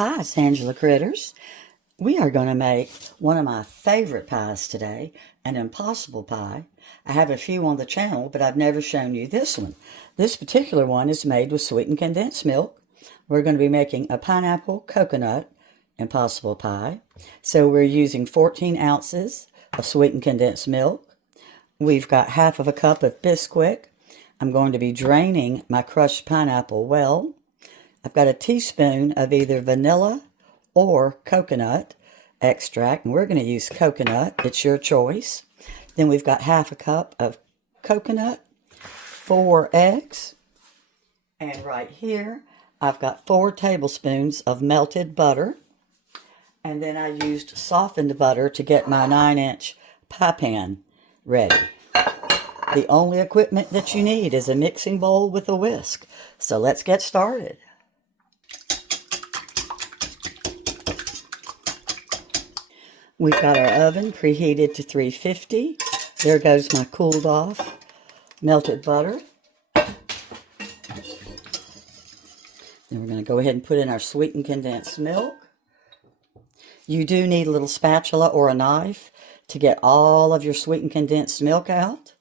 Hi, it's Angela Critters. We are going to make one of my favorite pies today, an impossible pie. I have a few on the channel, but I've never shown you this one. This particular one is made with sweetened condensed milk. We're going to be making a pineapple coconut impossible pie. So we're using 14 ounces of sweetened condensed milk. We've got half of a cup of Bisquick. I'm going to be draining my crushed pineapple well. I've got a teaspoon of either vanilla or coconut extract, and we're going to use coconut. It's your choice. Then we've got half a cup of coconut, 4 eggs, and right here I've got 4 tablespoons of melted butter, and then I used softened butter to get my 9-inch pie pan ready. The only equipment that you need is a mixing bowl with a whisk. So let's get started. We've got our oven preheated to 350. There goes my cooled off melted butter. Then we're going to go ahead and put in our sweetened condensed milk. You do need a little spatula or a knife to get all of your sweetened condensed milk out.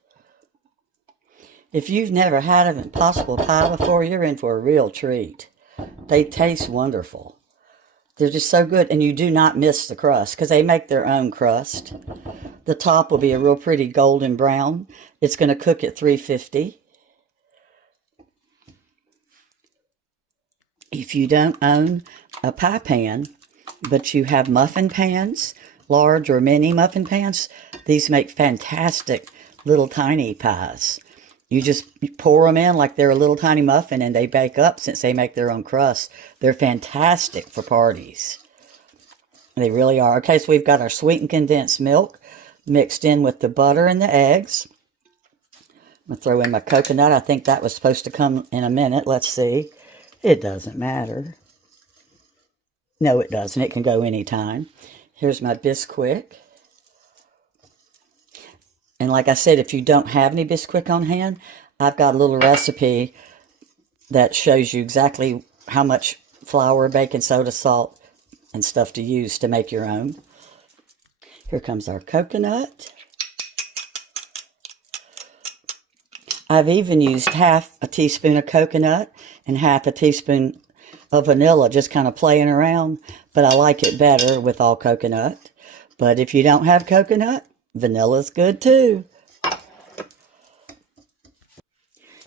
If you've never had an impossible pie before, you're in for a real treat. They taste wonderful. They're just so good, and you do not miss the crust because they make their own crust. The top will be a real pretty golden brown. It's going to cook at 350. If you don't own a pie pan, but you have muffin pans, large or mini muffin pans, these make fantastic little tiny pies. You just pour them in like they're a little tiny muffin, and they bake up since they make their own crust. They're fantastic for parties. They really are. Okay, so we've got our sweetened condensed milk mixed in with the butter and the eggs. I'm going to throw in my coconut. I think that was supposed to come in a minute. Let's see. It doesn't matter. No, it doesn't. It can go anytime. Here's my Bisquick. And like I said, if you don't have any Bisquick on hand, I've got a little recipe that shows you exactly how much flour, baking soda, salt, and stuff to use to make your own. Here comes our coconut. I've even used half a teaspoon of coconut and half a teaspoon of vanilla, just kind of playing around, but I like it better with all coconut. But if you don't have coconut, vanilla's good too.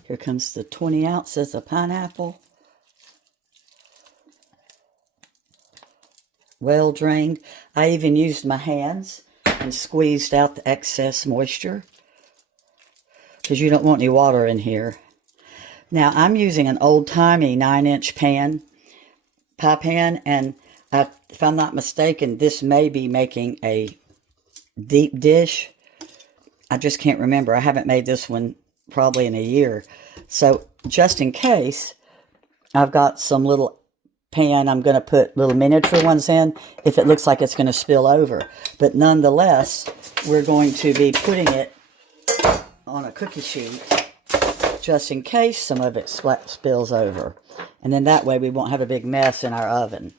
Here comes the 20 ounces of pineapple. Well drained. I even used my hands and squeezed out the excess moisture because you don't want any water in here. Now I'm using an old-timey 9-inch pan, pie pan, and if I'm not mistaken, this may be making a deep dish. I just can't remember. I haven't made this one probably in a year. So just in case, I've got some little pan I'm going to put little miniature ones in if it looks like it's going to spill over. But nonetheless, we're going to be putting it on a cookie sheet just in case some of it spills over. And then that way we won't have a big mess in our oven.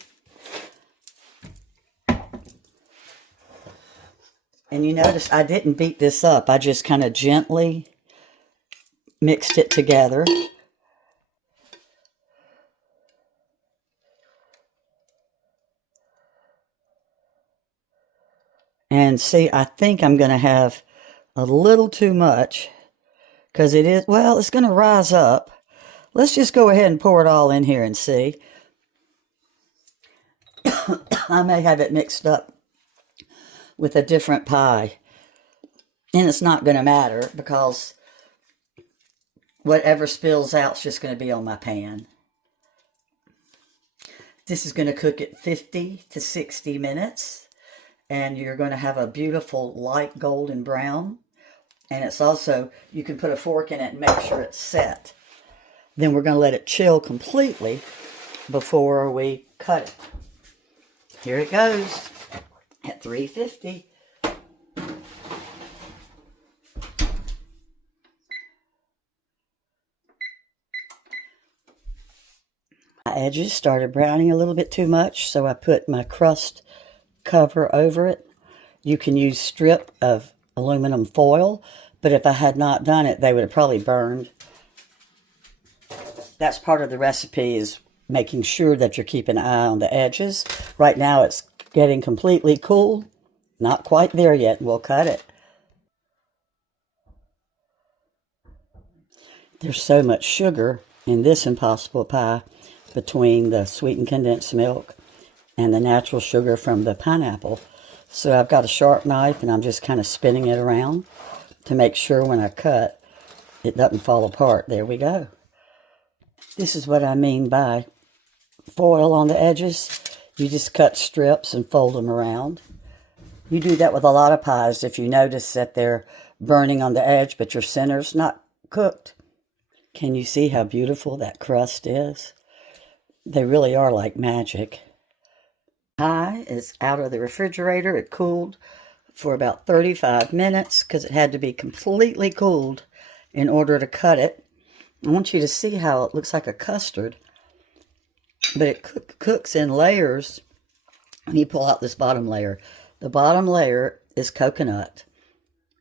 And you notice I didn't beat this up. I just kind of gently mixed it together. And see, I think I'm going to have a little too much because it is, well, it's going to rise up. Let's just go ahead and pour it all in here and see. I may have it mixed up with a different pie. And it's not going to matter because whatever spills out is just going to be on my pan. This is going to cook at 50 to 60 minutes. And you're going to have a beautiful light golden brown. And it's also, you can put a fork in it and make sure it's set. Then we're going to let it chill completely before we cut it. Here it goes at 350. My edges started browning a little bit too much, so I put my crust cover over it. You can use strip of aluminum foil, but if I had not done it, they would have probably burned. That's part of the recipe, is making sure that you're keeping an eye on the edges. Right now it's getting completely cool. Not quite there yet. We'll cut it. There's so much sugar in this Impossible Pie between the sweetened condensed milk and the natural sugar from the pineapple. So I've got a sharp knife and I'm just kind of spinning it around to make sure when I cut it doesn't fall apart. There we go. This is what I mean by foil on the edges. You just cut strips and fold them around. You do that with a lot of pies if you notice that they're burning on the edge, but your center's not cooked. Can you see how beautiful that crust is? They really are like magic. Pie is out of the refrigerator. It cooled for about 35 minutes because it had to be completely cooled in order to cut it. I want you to see how it looks like a custard, but it cooks in layers. Let me pull out this bottom layer. The bottom layer is coconut,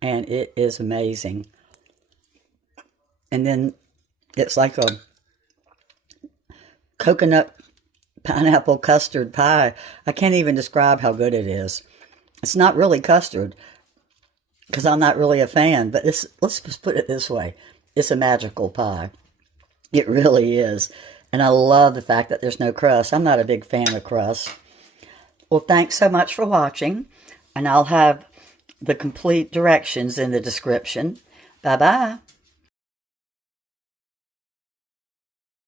and it is amazing. And then it's like a coconut pineapple custard pie. I can't even describe how good it is. It's not really custard because I'm not really a fan, but let's just put it this way. It's a magical pie. It really is. And I love the fact that there's no crust. I'm not a big fan of crust. Well, thanks so much for watching, and I'll have the complete directions in the description. Bye-bye.